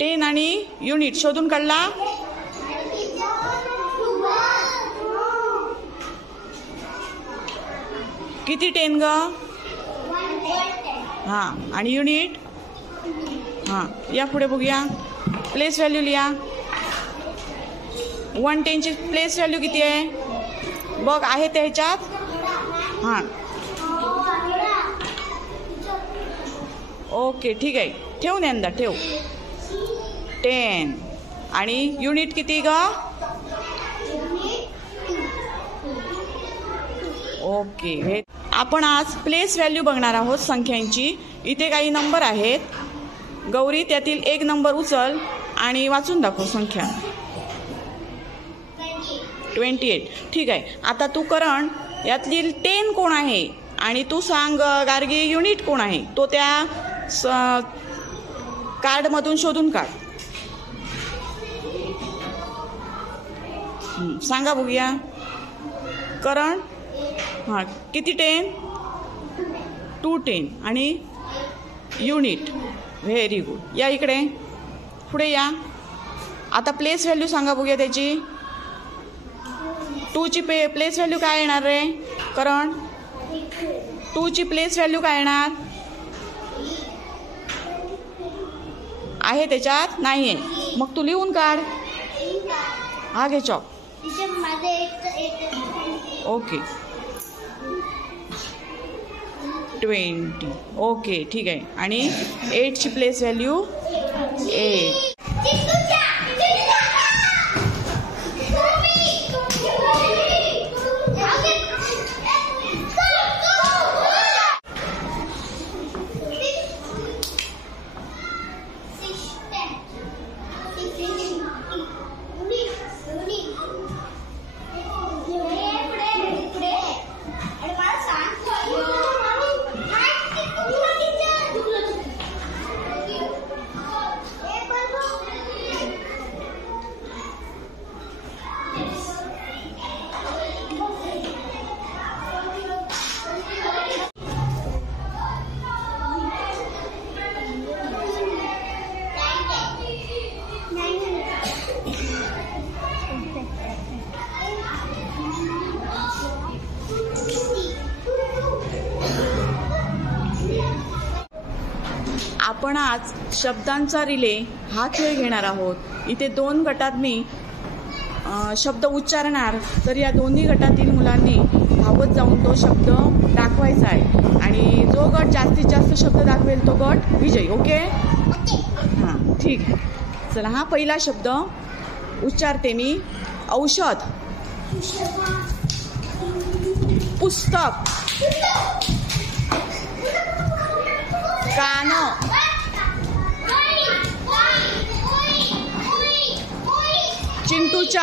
10 आणि युनिट शोधून काढला. किती 10 ग? हां. आणि युनिट? हां. या पुढे बघूया. प्लेस व्हॅल्यू लिहा. 110 ची प्लेस व्हॅल्यू किती आहे बघ. आहे त्या ह्याच्यात? हां. ओके ठीक आहे. ठेव नेंदा ठेव. 10 आणि युनिट किती ग? ओके. आपण आज प्लेस व्हॅल्यू बघणार आहोत संख्यांची. इथे काही नंबर आहेत. गौरी त्यातील एक नंबर उचल आणि वाचून दाखव संख्या. 28. ठीक आहे. आता तू करण यातली 10 कोण आहे आणि तू सांग गार्गी युनिट कोण आहे तो त्या कार्डमधून शोधून काढ. सांगा बघूया. करण हां किती 10? 210 आणि युनिट. Very good. या इकडे पुढे या. आता प्लेस व्हॅल्यू सांगा बघूया त्याची. 2 ची प्लेस व्हॅल्यू काय येणार रे करण? 2 ची प्लेस व्हॅल्यू काय येणार आहे त्याच्यात? नाही आहे. मग तू लिहून काढ. हा घे चॉक. ओके 20. ओके ठीक आहे. आणि 8 ची प्लेस व्हॅल्यू 8. आपण आज शब्दांचा रिले हा खेळ घेणार आहोत. इथे 2 गटात मी शब्द उच्चारणार, तर या दोन्ही गटातील मुलांनी धावत जाऊन तो शब्द दाखवायचा आहे आणि जो गट जास्तीत जास्त शब्द दाखवेल तो गट विजयी. ओके हां ठीक आहे. चला हा पहिला शब्द उच्चारते मी. औषध, पुस्तक, कान, चिंटूच्या,